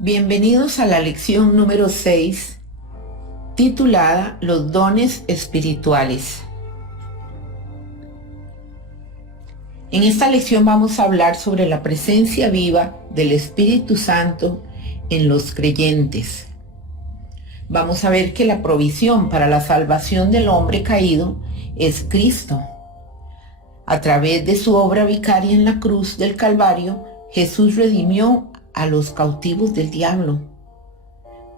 Bienvenidos a la lección número 6, titulada Los dones espirituales. En esta lección vamos a hablar sobre la presencia viva del Espíritu Santo en los creyentes. Vamos a ver que la provisión para la salvación del hombre caído es Cristo. A través de su obra vicaria en la cruz del Calvario, Jesús redimió a los cautivos del diablo.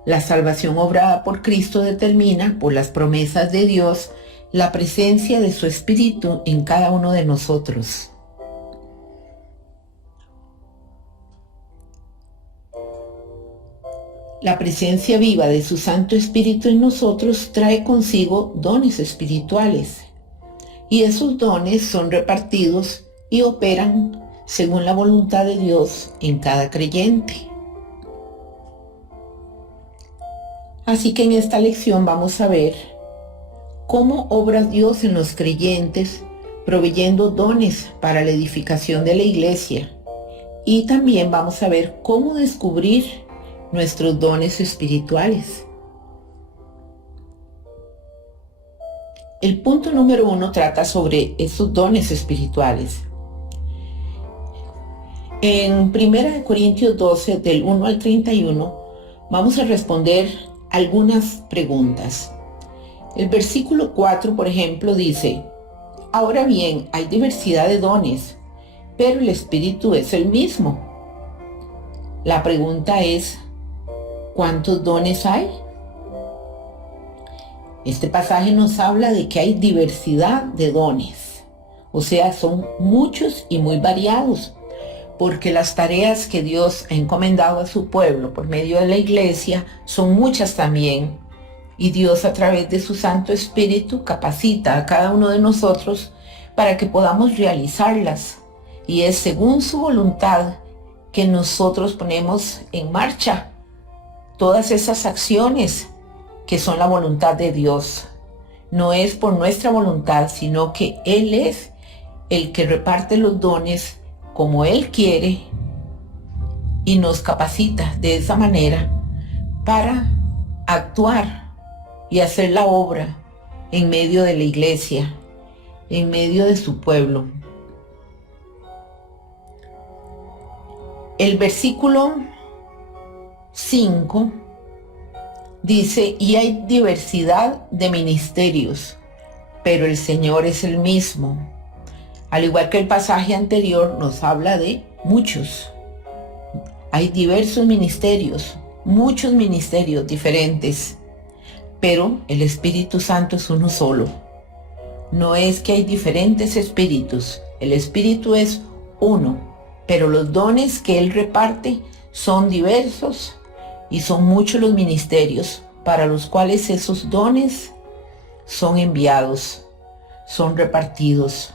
La salvación obrada por Cristo determina, por las promesas de Dios, la presencia de su Espíritu en cada uno de nosotros. La presencia viva de su Santo Espíritu en nosotros trae consigo dones espirituales, y esos dones son repartidos y operan según la voluntad de Dios en cada creyente. Así que en esta lección vamos a ver cómo obra Dios en los creyentes, proveyendo dones para la edificación de la iglesia. Y también vamos a ver cómo descubrir nuestros dones espirituales. El punto número 1 trata sobre esos dones espirituales. En 1 Corintios 12, del 1 al 31, vamos a responder algunas preguntas. El versículo 4, por ejemplo, dice: Ahora bien, hay diversidad de dones, pero el Espíritu es el mismo. La pregunta es: ¿cuántos dones hay? Este pasaje nos habla de que hay diversidad de dones, o sea, son muchos y muy variados, porque las tareas que Dios ha encomendado a su pueblo por medio de la iglesia son muchas también, y Dios a través de su Santo Espíritu capacita a cada uno de nosotros para que podamos realizarlas, y es según su voluntad que nosotros ponemos en marcha todas esas acciones que son la voluntad de Dios. No es por nuestra voluntad, sino que Él es el que reparte los dones como Él quiere y nos capacita de esa manera para actuar y hacer la obra en medio de la iglesia, en medio de su pueblo. El versículo 5 dice: y hay diversidad de ministerios, pero el Señor es el mismo. Al igual que el pasaje anterior, nos habla de muchos. Hay diversos ministerios, muchos ministerios diferentes, pero el Espíritu Santo es uno solo. No es que hay diferentes espíritus, el Espíritu es uno, pero los dones que Él reparte son diversos y son muchos los ministerios para los cuales esos dones son enviados, son repartidos.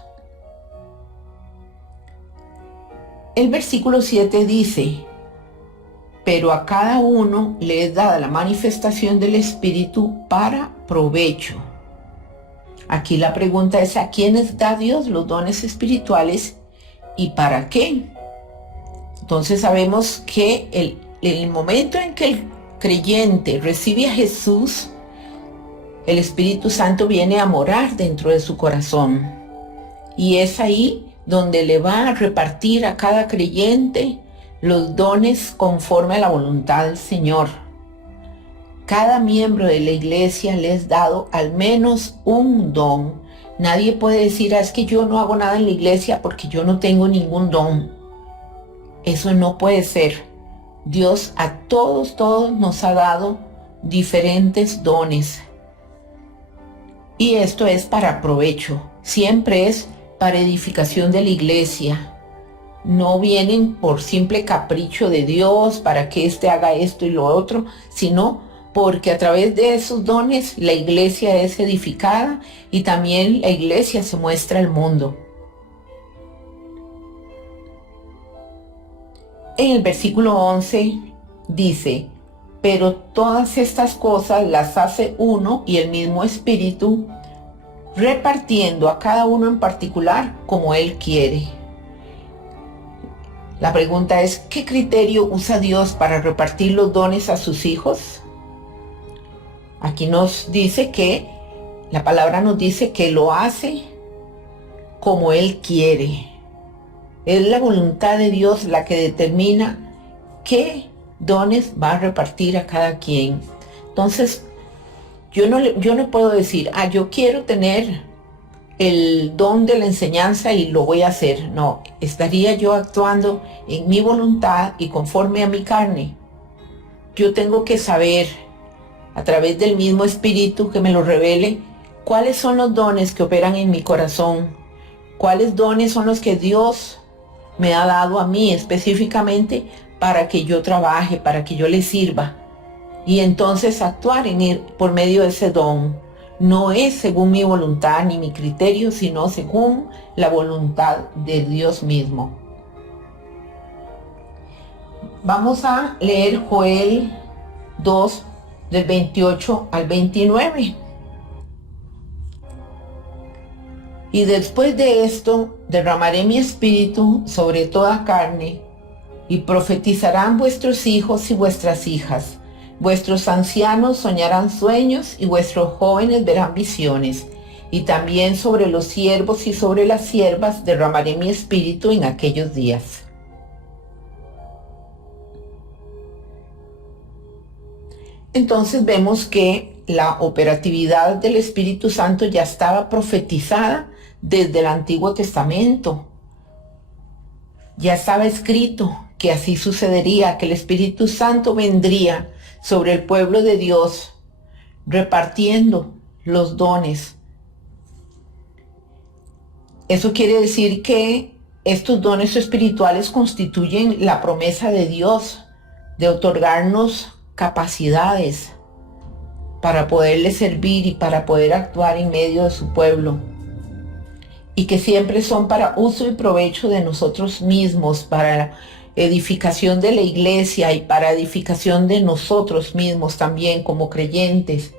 El versículo 7 dice: pero a cada uno le es dada la manifestación del Espíritu para provecho. Aquí la pregunta es: ¿a quiénes da Dios los dones espirituales y para qué? Entonces sabemos que el momento en que el creyente recibe a Jesús, el Espíritu Santo viene a morar dentro de su corazón. Y es ahí donde le va a repartir a cada creyente los dones conforme a la voluntad del Señor. Cada miembro de la iglesia le es dado al menos un don. Nadie puede decir: es que yo no hago nada en la iglesia porque yo no tengo ningún don. Eso no puede ser. Dios a todos nos ha dado diferentes dones. Y esto es para provecho. Siempre es para edificación de la iglesia. No vienen por simple capricho de Dios para que éste haga esto y lo otro, sino porque a través de esos dones la iglesia es edificada y también la iglesia se muestra al mundo. En el versículo 11 dice: pero todas estas cosas las hace uno y el mismo Espíritu, repartiendo a cada uno en particular como Él quiere. La pregunta es, ¿qué criterio usa Dios para repartir los dones a sus hijos? Aquí nos dice que, la palabra nos dice que lo hace como Él quiere. Es la voluntad de Dios la que determina qué dones va a repartir a cada quien. Entonces, yo no puedo decir, yo quiero tener el don de la enseñanza y lo voy a hacer. No, estaría yo actuando en mi voluntad y conforme a mi carne. Yo tengo que saber, a través del mismo Espíritu que me lo revele, cuáles son los dones que operan en mi corazón, cuáles dones son los que Dios me ha dado a mí específicamente para que yo trabaje, para que yo le sirva. Y entonces actuar por medio de ese don. No es según mi voluntad ni mi criterio, sino según la voluntad de Dios mismo. Vamos a leer Joel 2, del 28 al 29. Y después de esto, derramaré mi espíritu sobre toda carne, y profetizarán vuestros hijos y vuestras hijas. Vuestros ancianos soñarán sueños y vuestros jóvenes verán visiones. Y también sobre los siervos y sobre las siervas derramaré mi espíritu en aquellos días. Entonces vemos que la operatividad del Espíritu Santo ya estaba profetizada desde el Antiguo Testamento. Ya estaba escrito que así sucedería, que el Espíritu Santo vendría sobre el pueblo de Dios, repartiendo los dones. Eso quiere decir que estos dones espirituales constituyen la promesa de Dios de otorgarnos capacidades para poderle servir y para poder actuar en medio de su pueblo, y que siempre son para uso y provecho de nosotros mismos, para edificación de la iglesia y para edificación de nosotros mismos también como creyentes.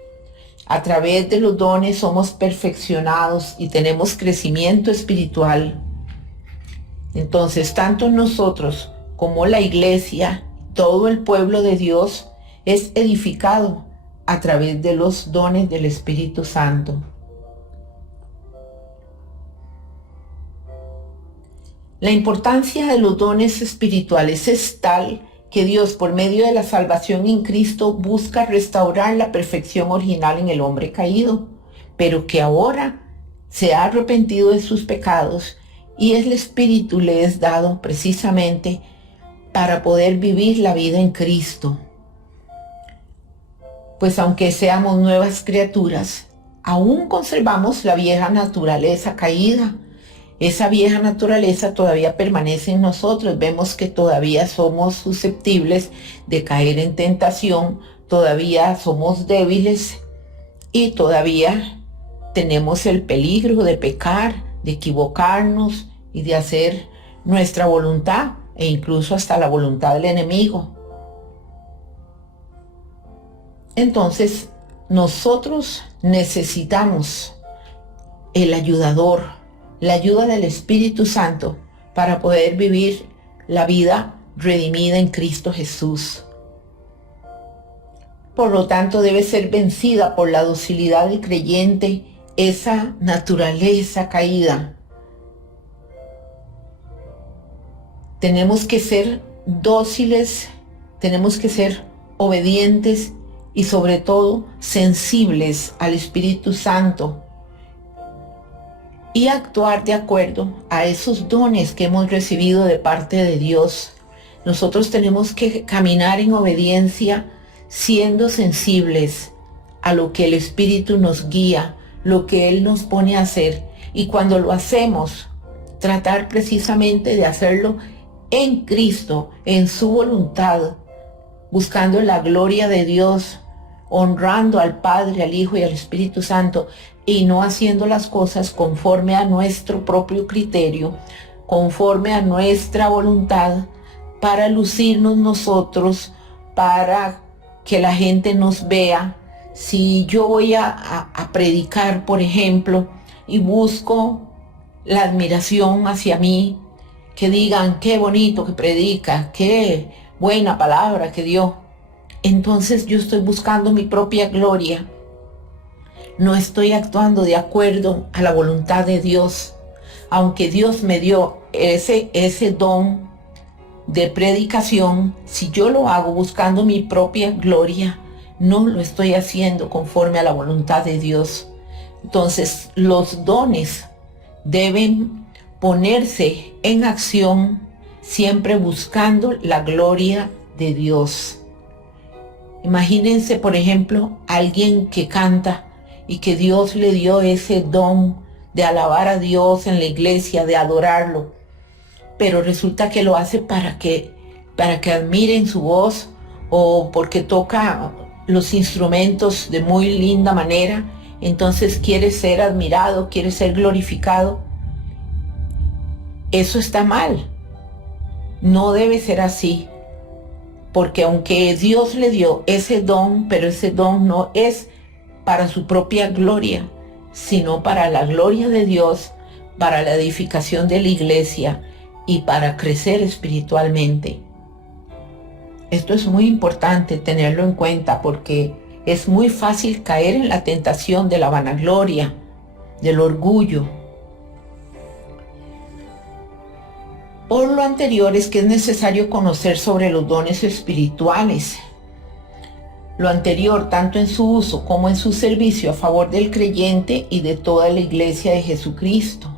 A través de los dones somos perfeccionados y tenemos crecimiento espiritual. Entonces, tanto nosotros como la iglesia, todo el pueblo de Dios, es edificado a través de los dones del Espíritu Santo. La importancia de los dones espirituales es tal que Dios, por medio de la salvación en Cristo, busca restaurar la perfección original en el hombre caído, pero que ahora se ha arrepentido de sus pecados y el Espíritu le es dado precisamente para poder vivir la vida en Cristo. Pues aunque seamos nuevas criaturas, aún conservamos la vieja naturaleza caída. Esa vieja naturaleza todavía permanece en nosotros. Vemos que todavía somos susceptibles de caer en tentación, todavía somos débiles y todavía tenemos el peligro de pecar, de equivocarnos y de hacer nuestra voluntad e incluso hasta la voluntad del enemigo. Entonces, nosotros necesitamos el ayudador, la ayuda del Espíritu Santo para poder vivir la vida redimida en Cristo Jesús. Por lo tanto, debe ser vencida por la docilidad del creyente esa naturaleza caída. Tenemos que ser dóciles, tenemos que ser obedientes y sobre todo sensibles al Espíritu Santo y actuar de acuerdo a esos dones que hemos recibido de parte de Dios. Nosotros tenemos que caminar en obediencia, siendo sensibles a lo que el Espíritu nos guía, lo que Él nos pone a hacer. Y cuando lo hacemos, tratar precisamente de hacerlo en Cristo, en su voluntad, buscando la gloria de Dios, honrando al Padre, al Hijo y al Espíritu Santo, y no haciendo las cosas conforme a nuestro propio criterio, conforme a nuestra voluntad, para lucirnos nosotros, para que la gente nos vea. Si yo voy a predicar, por ejemplo, y busco la admiración hacia mí, que digan qué bonito que predica, qué buena palabra que dio. Entonces yo estoy buscando mi propia gloria. No estoy actuando de acuerdo a la voluntad de Dios. Aunque Dios me dio ese don de predicación, si yo lo hago buscando mi propia gloria, no lo estoy haciendo conforme a la voluntad de Dios. Entonces, los dones deben ponerse en acción siempre buscando la gloria de Dios. Imagínense, por ejemplo, alguien que canta y que Dios le dio ese don de alabar a Dios en la iglesia, de adorarlo, pero resulta que lo hace para que admiren su voz o porque toca los instrumentos de muy linda manera, entonces quiere ser admirado, quiere ser glorificado. Eso está mal. No debe ser así, porque aunque Dios le dio ese don, pero ese don no es para su propia gloria, sino para la gloria de Dios, para la edificación de la iglesia y para crecer espiritualmente. Esto es muy importante tenerlo en cuenta porque es muy fácil caer en la tentación de la vanagloria, del orgullo. Por lo anterior es que es necesario conocer sobre los dones espirituales. Lo anterior, tanto en su uso como en su servicio a favor del creyente y de toda la iglesia de Jesucristo.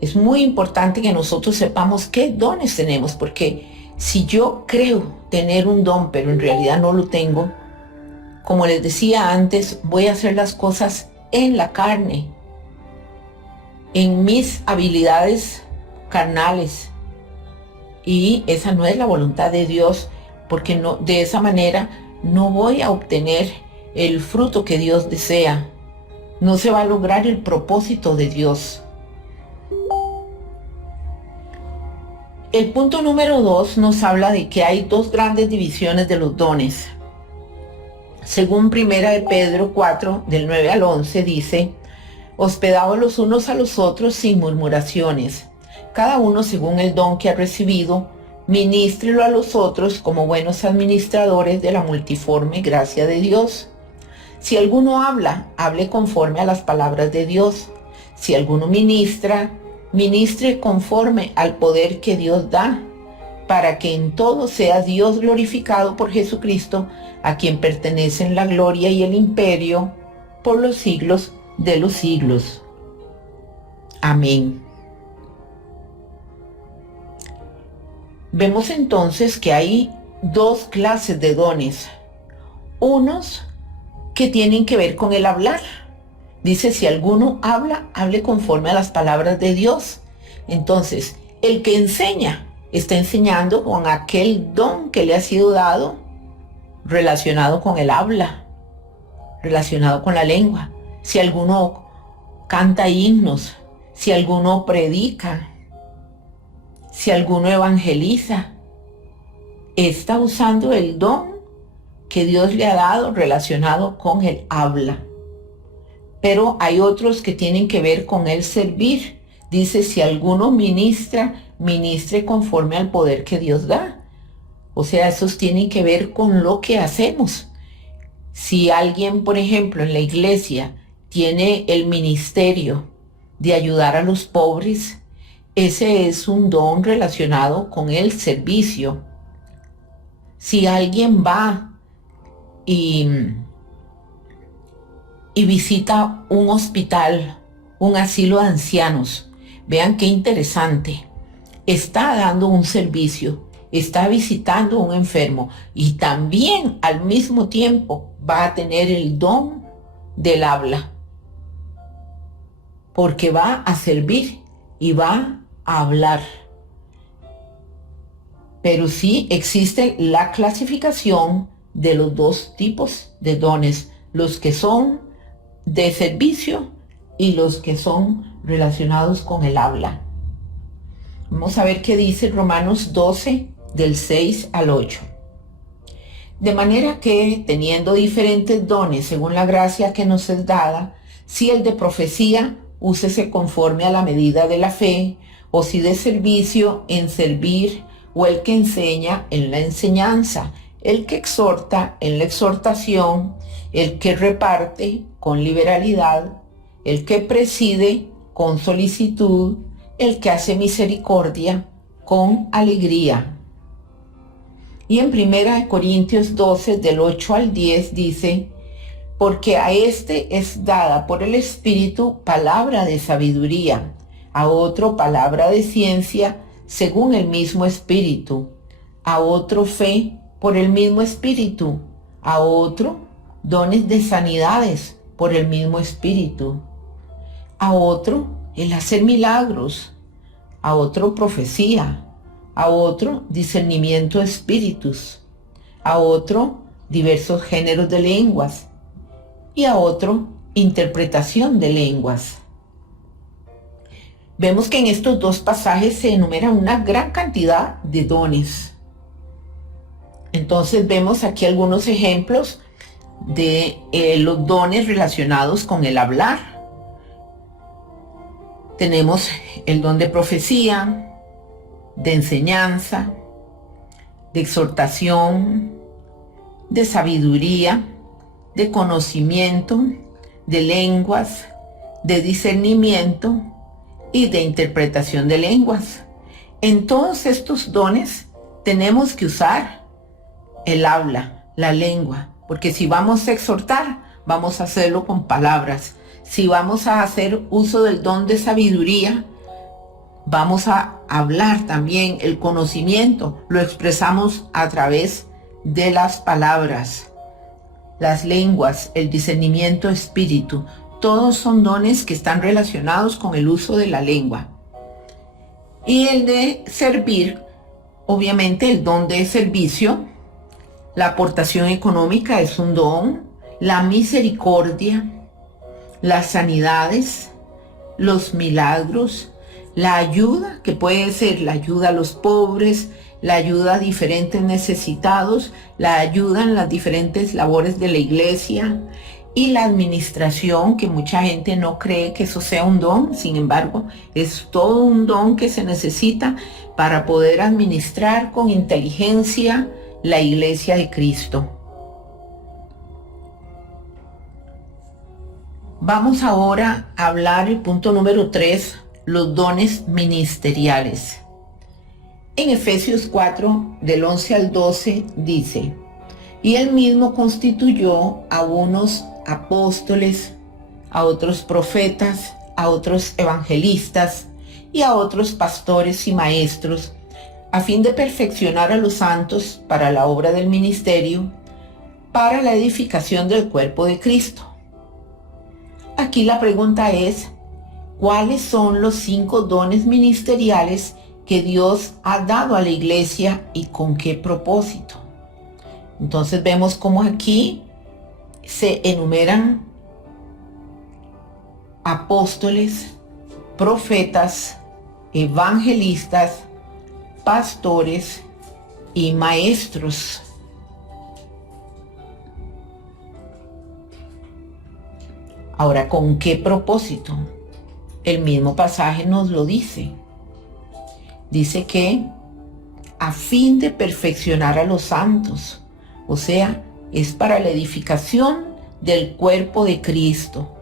Es muy importante que nosotros sepamos qué dones tenemos, porque si yo creo tener un don, pero en realidad no lo tengo, como les decía antes, voy a hacer las cosas en la carne, en mis habilidades carnales. Y esa no es la voluntad de Dios, porque no, de esa manera no voy a obtener el fruto que Dios desea. No se va a lograr el propósito de Dios. El punto número 2 nos habla de que hay dos grandes divisiones de los dones. Según 1 de Pedro 4, del 9 al 11, dice: hospedaos los unos a los otros sin murmuraciones. Cada uno según el don que ha recibido, ministrelo a los otros como buenos administradores de la multiforme gracia de Dios. Si alguno habla, hable conforme a las palabras de Dios. Si alguno ministra, ministre conforme al poder que Dios da, para que en todo sea Dios glorificado por Jesucristo, a quien pertenecen la gloria y el imperio por los siglos de los siglos. Amén. Vemos entonces que hay dos clases de dones. Unos que tienen que ver con el hablar. Dice, si alguno habla, hable conforme a las palabras de Dios. Entonces, el que enseña, está enseñando con aquel don que le ha sido dado, relacionado con el habla, relacionado con la lengua. Si alguno canta himnos, si alguno predica, si alguno evangeliza, está usando el don que Dios le ha dado relacionado con el habla. Pero hay otros que tienen que ver con el servir. Dice, si alguno ministra, ministre conforme al poder que Dios da. O sea, esos tienen que ver con lo que hacemos. Si alguien, por ejemplo, en la iglesia tiene el ministerio de ayudar a los pobres, ese es un don relacionado con el servicio. Si alguien va y visita un hospital, un asilo de ancianos, vean qué interesante, está dando un servicio, está visitando a un enfermo y también al mismo tiempo va a tener el don del habla, porque va a servir y va a hablar. Pero sí existe la clasificación de los dos tipos de dones, los que son de servicio y los que son relacionados con el habla. Vamos a ver qué dice Romanos 12, del 6 al 8. De manera que, teniendo diferentes dones según la gracia que nos es dada, si el de profecía, úsese conforme a la medida de la fe, o si de servicio en servir, o el que enseña en la enseñanza, el que exhorta en la exhortación, el que reparte con liberalidad, el que preside con solicitud, el que hace misericordia con alegría. Y en 1 Corintios 12, del 8 al 10 dice: porque a este es dada por el Espíritu palabra de sabiduría, a otro palabra de ciencia según el mismo Espíritu, a otro fe por el mismo Espíritu, a otro dones de sanidades por el mismo Espíritu, a otro el hacer milagros, a otro profecía, a otro discernimiento de espíritus, a otro diversos géneros de lenguas y a otro interpretación de lenguas. Vemos que en estos dos pasajes se enumeran una gran cantidad de dones. Entonces vemos aquí algunos ejemplos de los dones relacionados con el hablar. Tenemos el don de profecía, de enseñanza, de exhortación, de sabiduría, de conocimiento, de lenguas, de discernimiento y de interpretación de lenguas. En todos estos dones tenemos que usar el habla, la lengua, porque si vamos a exhortar, vamos a hacerlo con palabras. Si vamos a hacer uso del don de sabiduría, vamos a hablar también. El conocimiento lo expresamos a través de las palabras. Las lenguas, el discernimiento espíritu, todos son dones que están relacionados con el uso de la lengua. Y el de servir, obviamente el don de servicio, la aportación económica es un don, la misericordia, las sanidades, los milagros, la ayuda, que puede ser la ayuda a los pobres, la ayuda a diferentes necesitados, la ayuda en las diferentes labores de la iglesia, y la administración, que mucha gente no cree que eso sea un don. Sin embargo, es todo un don que se necesita para poder administrar con inteligencia la iglesia de Cristo. Vamos ahora a hablar el punto número 3, los dones ministeriales. En Efesios 4, del 11 al 12, dice: y él mismo constituyó a unos apóstoles, a otros profetas, a otros evangelistas y a otros pastores y maestros, a fin de perfeccionar a los santos para la obra del ministerio, para la edificación del cuerpo de Cristo. Aquí la pregunta es: ¿cuáles son los 5 dones ministeriales que Dios ha dado a la iglesia y con qué propósito? Entonces vemos cómo aquí se enumeran apóstoles, profetas, evangelistas, pastores y maestros. Ahora, ¿con qué propósito? El mismo pasaje nos lo dice. Dice que a fin de perfeccionar a los santos, o sea, es para la edificación del cuerpo de Cristo,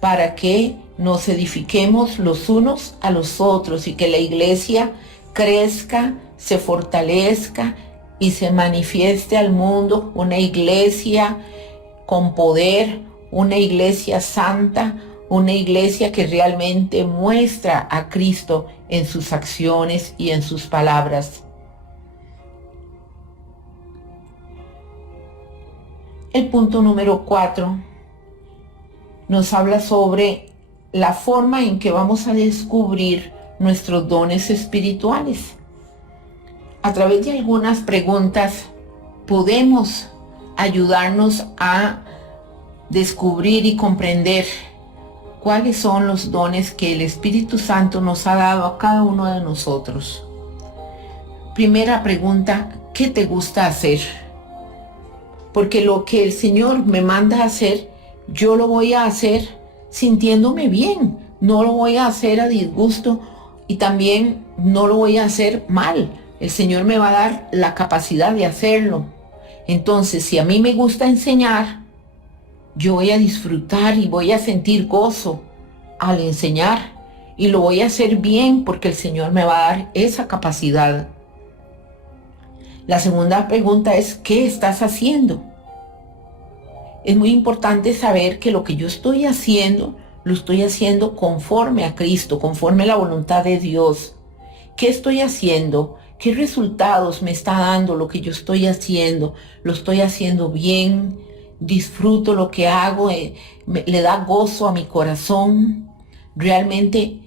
para que nos edifiquemos los unos a los otros y que la iglesia crezca, se fortalezca y se manifieste al mundo una iglesia con poder, una iglesia santa, una iglesia que realmente muestra a Cristo en sus acciones y en sus palabras. El punto número 4 nos habla sobre la forma en que vamos a descubrir nuestros dones espirituales. A través de algunas preguntas podemos ayudarnos a descubrir y comprender cuáles son los dones que el Espíritu Santo nos ha dado a cada uno de nosotros. Primera pregunta: ¿qué te gusta hacer? Porque lo que el Señor me manda a hacer, yo lo voy a hacer sintiéndome bien. No lo voy a hacer a disgusto y también no lo voy a hacer mal. El Señor me va a dar la capacidad de hacerlo. Entonces, si a mí me gusta enseñar, yo voy a disfrutar y voy a sentir gozo al enseñar, y lo voy a hacer bien porque el Señor me va a dar esa capacidad. La segunda pregunta es, ¿qué estás haciendo? Es muy importante saber que lo que yo estoy haciendo, lo estoy haciendo conforme a Cristo, conforme a la voluntad de Dios. ¿Qué estoy haciendo? ¿Qué resultados me está dando lo que yo estoy haciendo? ¿Lo estoy haciendo bien? ¿Disfruto lo que hago? ¿Le da gozo a mi corazón? ¿Realmente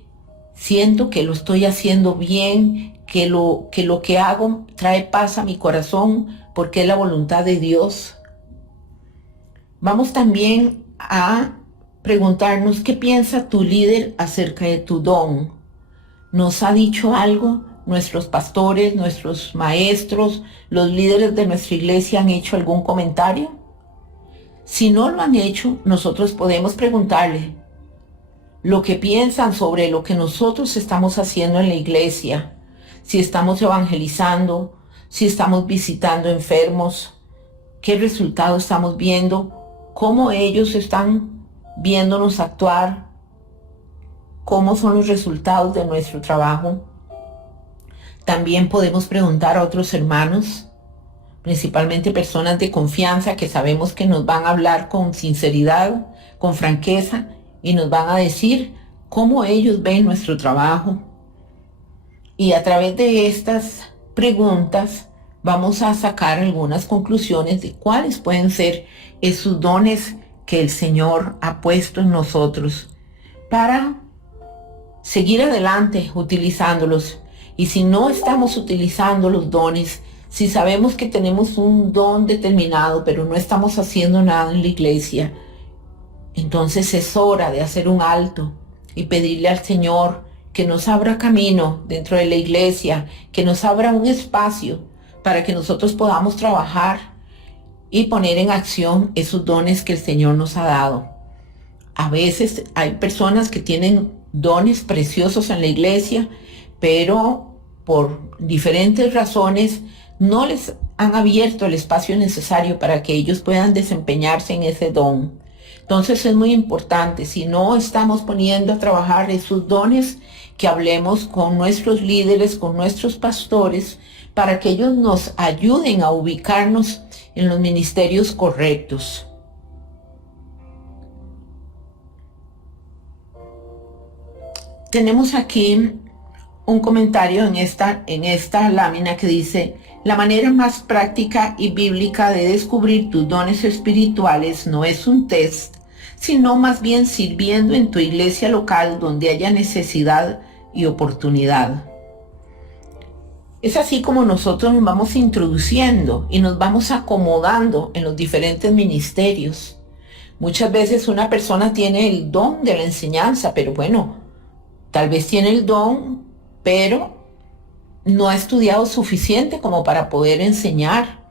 siento que lo estoy haciendo bien? ¿Que lo que hago trae paz a mi corazón porque es la voluntad de Dios? Vamos también a preguntarnos, ¿qué piensa tu líder acerca de tu don? ¿Nos ha dicho algo? ¿Nuestros pastores, nuestros maestros, los líderes de nuestra iglesia han hecho algún comentario? Si no lo han hecho, nosotros podemos preguntarle lo que piensan sobre lo que nosotros estamos haciendo en la iglesia, si estamos evangelizando, si estamos visitando enfermos, qué resultados estamos viendo, cómo ellos están viéndonos actuar, cómo son los resultados de nuestro trabajo. También podemos preguntar a otros hermanos, principalmente personas de confianza que sabemos que nos van a hablar con sinceridad, con franqueza, y nos van a decir cómo ellos ven nuestro trabajo. Y a través de estas preguntas vamos a sacar algunas conclusiones de cuáles pueden ser esos dones que el Señor ha puesto en nosotros para seguir adelante utilizándolos. Y si no estamos utilizando los dones, si sabemos que tenemos un don determinado, pero no estamos haciendo nada en la iglesia, entonces es hora de hacer un alto y pedirle al Señor que nos abra camino dentro de la iglesia, que nos abra un espacio para que nosotros podamos trabajar y poner en acción esos dones que el Señor nos ha dado. A veces hay personas que tienen dones preciosos en la iglesia, pero por diferentes razones no les han abierto el espacio necesario para que ellos puedan desempeñarse en ese don. Entonces es muy importante, si no estamos poniendo a trabajar esos dones, que hablemos con nuestros líderes, con nuestros pastores, para que ellos nos ayuden a ubicarnos en los ministerios correctos. Tenemos aquí un comentario en esta lámina que dice: la manera más práctica y bíblica de descubrir tus dones espirituales no es un test, sino más bien sirviendo en tu iglesia local donde haya necesidad y oportunidad. Es así como nosotros nos vamos introduciendo y nos vamos acomodando en los diferentes ministerios. Muchas veces una persona tiene el don de la enseñanza, pero bueno, tal vez tiene el don, pero no ha estudiado suficiente como para poder enseñar.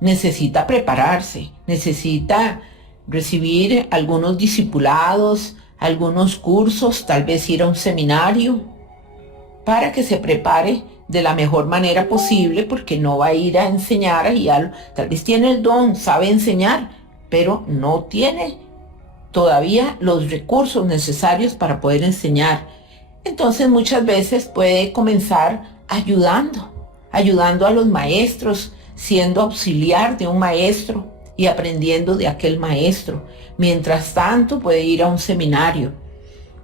Necesita prepararse, necesita recibir algunos discipulados, algunos cursos, tal vez ir a un seminario, para que se prepare de la mejor manera posible, porque no va a ir a enseñar y tal vez tiene el don, sabe enseñar, pero no tiene todavía los recursos necesarios para poder enseñar. Entonces muchas veces puede comenzar ayudando a los maestros, siendo auxiliar de un maestro y aprendiendo de aquel maestro. Mientras tanto puede ir a un seminario.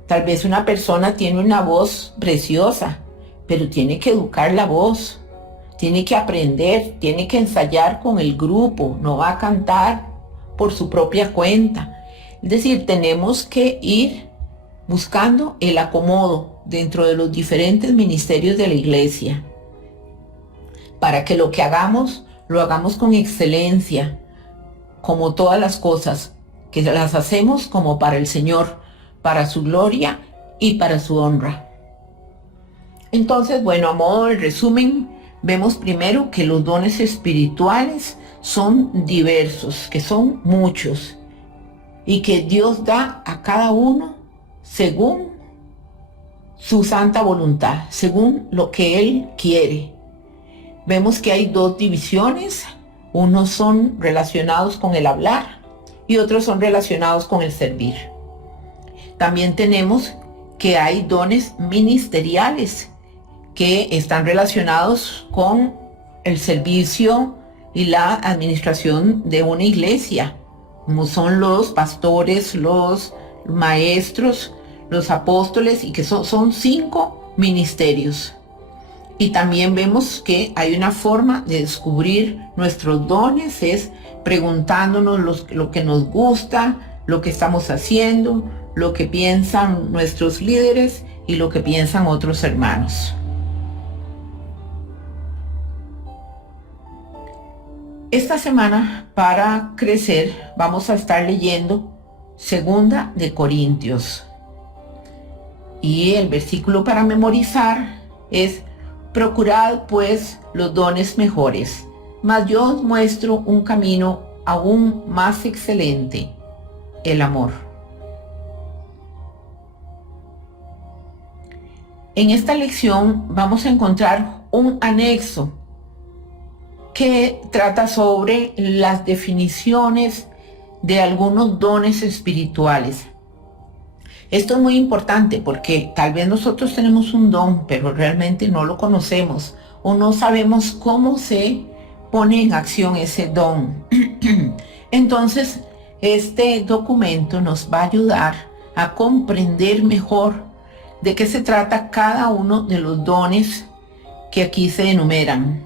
Tal vez una persona tiene una voz preciosa, pero tiene que educar la voz, tiene que aprender, tiene que ensayar con el grupo, no va a cantar por su propia cuenta. Es decir, tenemos que ir buscando el acomodo dentro de los diferentes ministerios de la iglesia, para que lo que hagamos, lo hagamos con excelencia, como todas las cosas, que las hacemos como para el Señor, para su gloria y para su honra. Entonces, bueno, a modo de resumen, vemos primero que los dones espirituales son diversos, que son muchos, y que Dios da a cada uno según su santa voluntad, según lo que Él quiere. Vemos que hay dos divisiones, unos son relacionados con el hablar y otros son relacionados con el servir. También tenemos que hay dones ministeriales que están relacionados con el servicio y la administración de una iglesia, como son los pastores, los maestros, los apóstoles, y que son 5 ministerios. Y también vemos que hay una forma de descubrir nuestros dones, es preguntándonos lo que nos gusta, lo que estamos haciendo, lo que piensan nuestros líderes y lo que piensan otros hermanos. Esta semana, para crecer, vamos a estar leyendo 2 de Corintios. Y el versículo para memorizar es: procurad pues los dones mejores, mas yo os muestro un camino aún más excelente, el amor. En esta lección vamos a encontrar un anexo que trata sobre las definiciones de algunos dones espirituales. Esto es muy importante porque tal vez nosotros tenemos un don, pero realmente no lo conocemos o no sabemos cómo se pone en acción ese don. Entonces, este documento nos va a ayudar a comprender mejor de qué se trata cada uno de los dones que aquí se enumeran.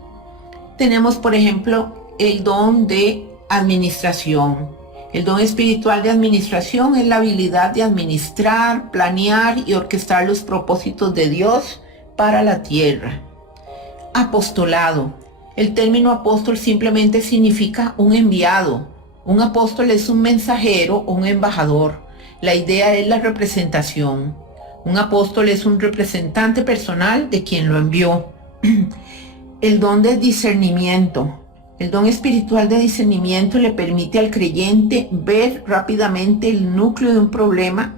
Tenemos, por ejemplo, el don de administración. El don espiritual de administración es la habilidad de administrar, planear y orquestar los propósitos de Dios para la tierra. Apostolado. El término apóstol simplemente significa un enviado. Un apóstol es un mensajero o un embajador. La idea es la representación. Un apóstol es un representante personal de quien lo envió. El don de discernimiento. El don espiritual de discernimiento le permite al creyente ver rápidamente el núcleo de un problema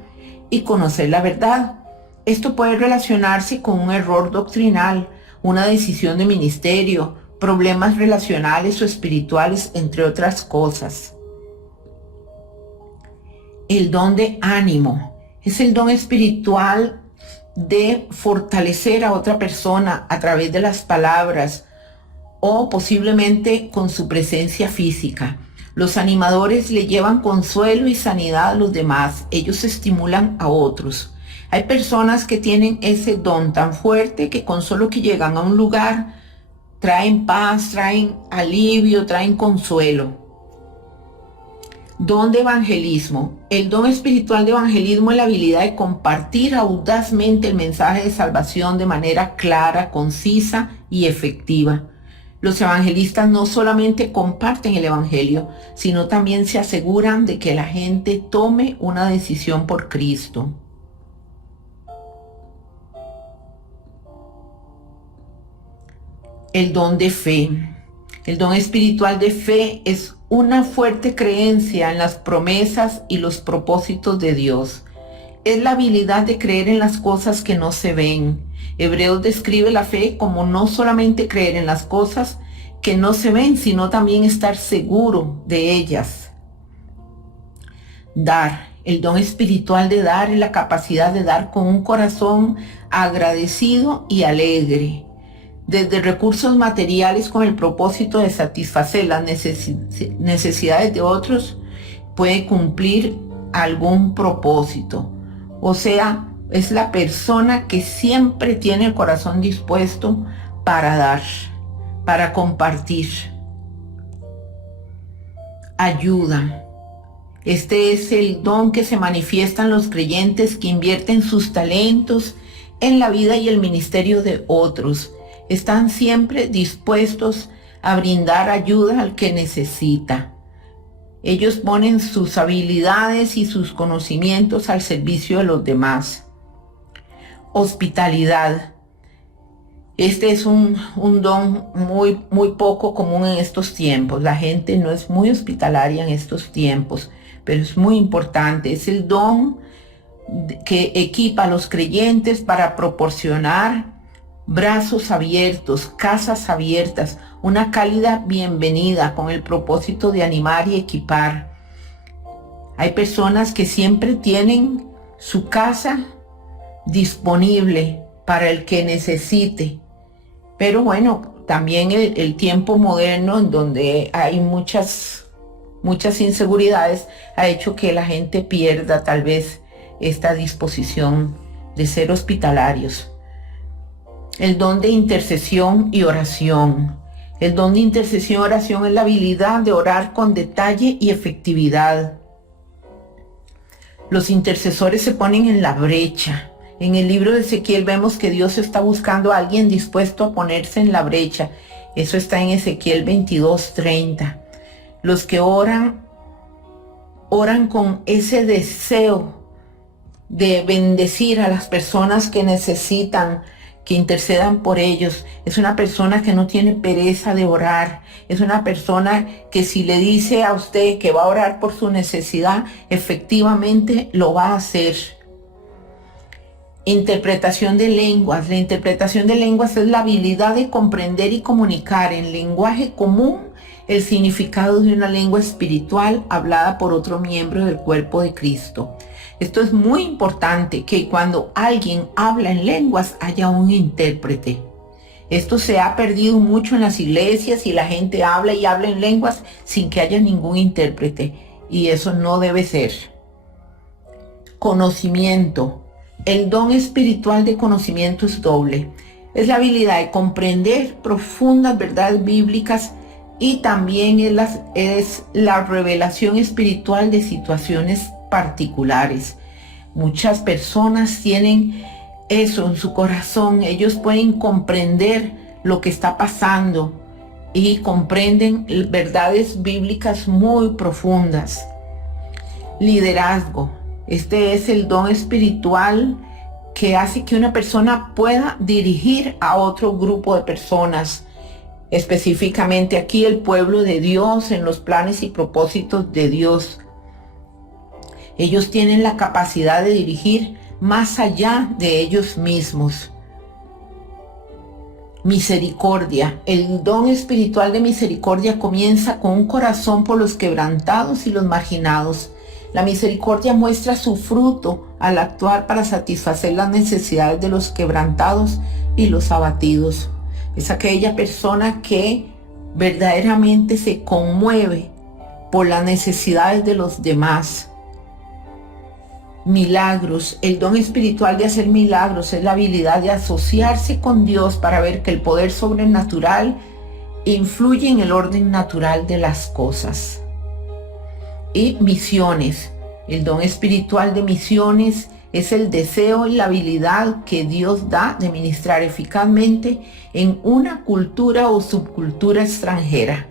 y conocer la verdad. Esto puede relacionarse con un error doctrinal, una decisión de ministerio, problemas relacionales o espirituales, entre otras cosas. El don de ánimo. Es el don espiritual de fortalecer a otra persona a través de las palabras o posiblemente con su presencia física. Los animadores le llevan consuelo y sanidad a los demás. Ellos estimulan a otros. Hay personas que tienen ese don tan fuerte que con solo que llegan a un lugar traen paz, traen alivio, traen consuelo. Don de evangelismo. El don espiritual de evangelismo es la habilidad de compartir audazmente el mensaje de salvación de manera clara, concisa y efectiva. Los evangelistas no solamente comparten el evangelio, sino también se aseguran de que la gente tome una decisión por Cristo. El don de fe. El don espiritual de fe es una fuerte creencia en las promesas y los propósitos de Dios. Es la habilidad de creer en las cosas que no se ven. Hebreos describe la fe como no solamente creer en las cosas que no se ven, sino también estar seguro de ellas. Dar. El don espiritual de dar es la capacidad de dar con un corazón agradecido y alegre. Desde recursos materiales con el propósito de satisfacer las necesidades de otros, puede cumplir algún propósito. O sea, es la persona que siempre tiene el corazón dispuesto para dar, para compartir. Ayuda. Este es el don que se manifiesta en los creyentes que invierten sus talentos en la vida y el ministerio de otros. Están siempre dispuestos a brindar ayuda al que necesita. Ellos ponen sus habilidades y sus conocimientos al servicio de los demás. Hospitalidad. Este es un don muy poco común en estos tiempos. La gente no es muy hospitalaria en estos tiempos, pero es muy importante. Es el don que equipa a los creyentes para proporcionar brazos abiertos, casas abiertas, una cálida bienvenida con el propósito de animar y equipar. Hay personas que siempre tienen su casa disponible para el que necesite. Pero bueno, también el tiempo moderno, en donde hay muchas inseguridades, ha hecho que la gente pierda tal vez esta disposición de ser hospitalarios. El don de intercesión y oración. El don de intercesión y oración es la habilidad de orar con detalle y efectividad. Los intercesores se ponen en la brecha. En el libro de Ezequiel vemos que Dios está buscando a alguien dispuesto a ponerse en la brecha. Eso está en Ezequiel 22:30. Los que oran con ese deseo de bendecir a las personas que necesitan que intercedan por ellos. Es una persona que no tiene pereza de orar. Es una persona que si le dice a usted que va a orar por su necesidad, efectivamente lo va a hacer. Interpretación de lenguas. La interpretación de lenguas es la habilidad de comprender y comunicar en lenguaje común el significado de una lengua espiritual hablada por otro miembro del cuerpo de Cristo. Esto es muy importante, que cuando alguien habla en lenguas haya un intérprete. Esto se ha perdido mucho en las iglesias y la gente habla y habla en lenguas sin que haya ningún intérprete. Y eso no debe ser. Conocimiento. El don espiritual de conocimiento es doble. Es la habilidad de comprender profundas verdades bíblicas y también es la revelación espiritual de situaciones particulares. Muchas personas tienen eso en su corazón. Ellos pueden comprender lo que está pasando y comprenden verdades bíblicas muy profundas. Liderazgo. Este es el don espiritual que hace que una persona pueda dirigir a otro grupo de personas, específicamente aquí el pueblo de Dios, en los planes y propósitos de Dios. Ellos tienen la capacidad de dirigir más allá de ellos mismos. Misericordia. El don espiritual de misericordia comienza con un corazón por los quebrantados y los marginados. La misericordia muestra su fruto al actuar para satisfacer las necesidades de los quebrantados y los abatidos. Es aquella persona que verdaderamente se conmueve por las necesidades de los demás. Milagros. El don espiritual de hacer milagros es la habilidad de asociarse con Dios para ver que el poder sobrenatural influye en el orden natural de las cosas. Y misiones. El don espiritual de misiones es el deseo y la habilidad que Dios da de ministrar eficazmente en una cultura o subcultura extranjera.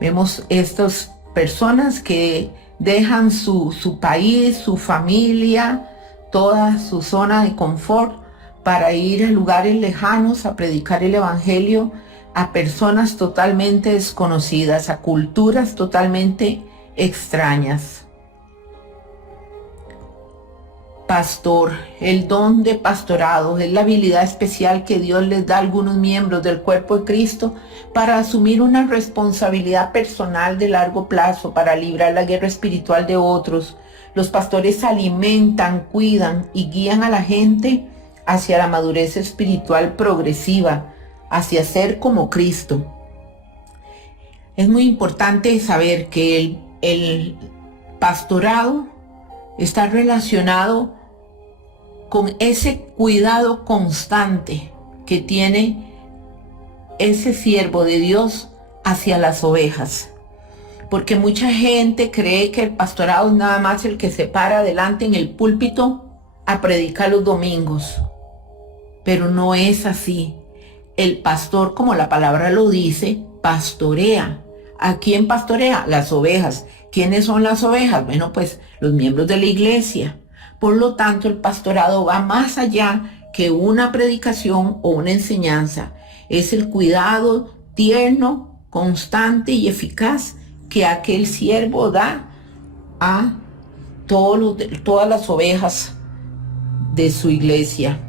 Vemos estas personas que dejan su país, su familia, toda su zona de confort para ir a lugares lejanos a predicar el evangelio a personas totalmente desconocidas, a culturas totalmente extrañas. Pastor. El don de pastorado es la habilidad especial que Dios les da a algunos miembros del cuerpo de Cristo para asumir una responsabilidad personal de largo plazo para librar la guerra espiritual de otros. Los pastores alimentan, cuidan y guían a la gente hacia la madurez espiritual progresiva, hacia ser como Cristo. Es muy importante saber que el pastorado está relacionado con ese cuidado constante que tiene ese siervo de Dios hacia las ovejas. Porque mucha gente cree que el pastorado es nada más el que se para adelante en el púlpito a predicar los domingos. Pero no es así. El pastor, como la palabra lo dice, pastorea. ¿A quién pastorea? Las ovejas. ¿Quiénes son las ovejas? Bueno, pues los miembros de la iglesia. Por lo tanto, el pastorado va más allá que una predicación o una enseñanza. Es el cuidado tierno, constante y eficaz que aquel siervo da a todas las ovejas de su iglesia.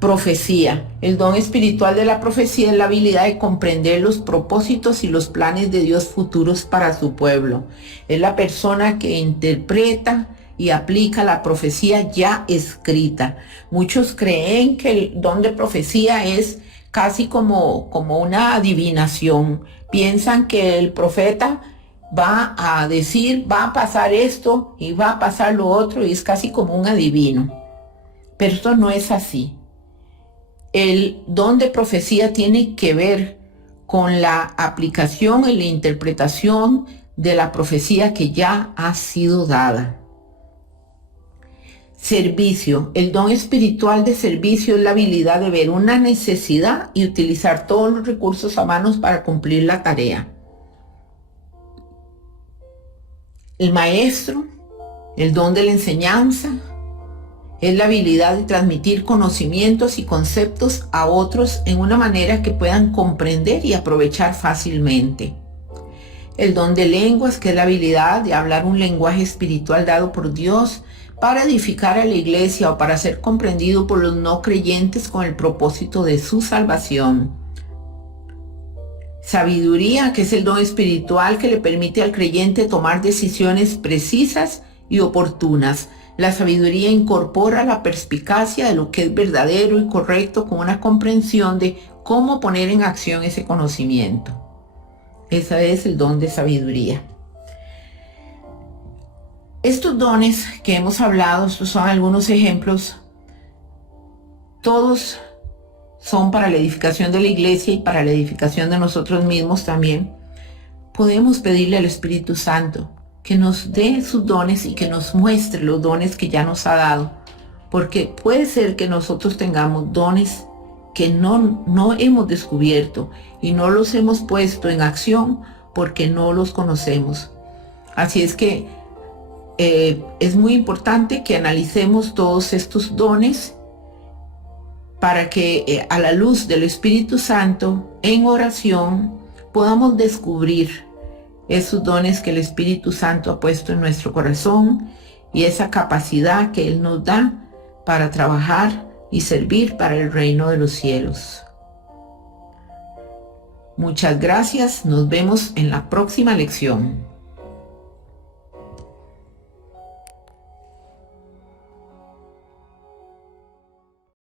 Profecía. El don espiritual de la profecía es la habilidad de comprender los propósitos y los planes de Dios futuros para su pueblo. Es la persona que interpreta y aplica la profecía ya escrita. Muchos creen que el don de profecía es casi como una adivinación. Piensan que el profeta va a decir, va a pasar esto y va a pasar lo otro, y es casi como un adivino. Pero esto no es así. El don de profecía tiene que ver con la aplicación y la interpretación de la profecía que ya ha sido dada. Servicio. El don espiritual de servicio es la habilidad de ver una necesidad y utilizar todos los recursos a mano para cumplir la tarea. El maestro, el don de la enseñanza, es la habilidad de transmitir conocimientos y conceptos a otros en una manera que puedan comprender y aprovechar fácilmente. El don de lenguas, que es la habilidad de hablar un lenguaje espiritual dado por Dios para edificar a la iglesia o para ser comprendido por los no creyentes con el propósito de su salvación. Sabiduría, que es el don espiritual que le permite al creyente tomar decisiones precisas y oportunas. La sabiduría incorpora la perspicacia de lo que es verdadero y correcto con una comprensión de cómo poner en acción ese conocimiento. Ese es el don de sabiduría. Estos dones que hemos hablado, estos son algunos ejemplos, todos son para la edificación de la iglesia y para la edificación de nosotros mismos también. Podemos pedirle al Espíritu Santo que nos dé sus dones y que nos muestre los dones que ya nos ha dado, porque puede ser que nosotros tengamos dones que no hemos descubierto y no los hemos puesto en acción porque no los conocemos. Así es que es muy importante que analicemos todos estos dones para que a la luz del Espíritu Santo, en oración, podamos descubrir esos dones que el Espíritu Santo ha puesto en nuestro corazón y esa capacidad que Él nos da para trabajar y servir para el reino de los cielos. Muchas gracias, nos vemos en la próxima lección.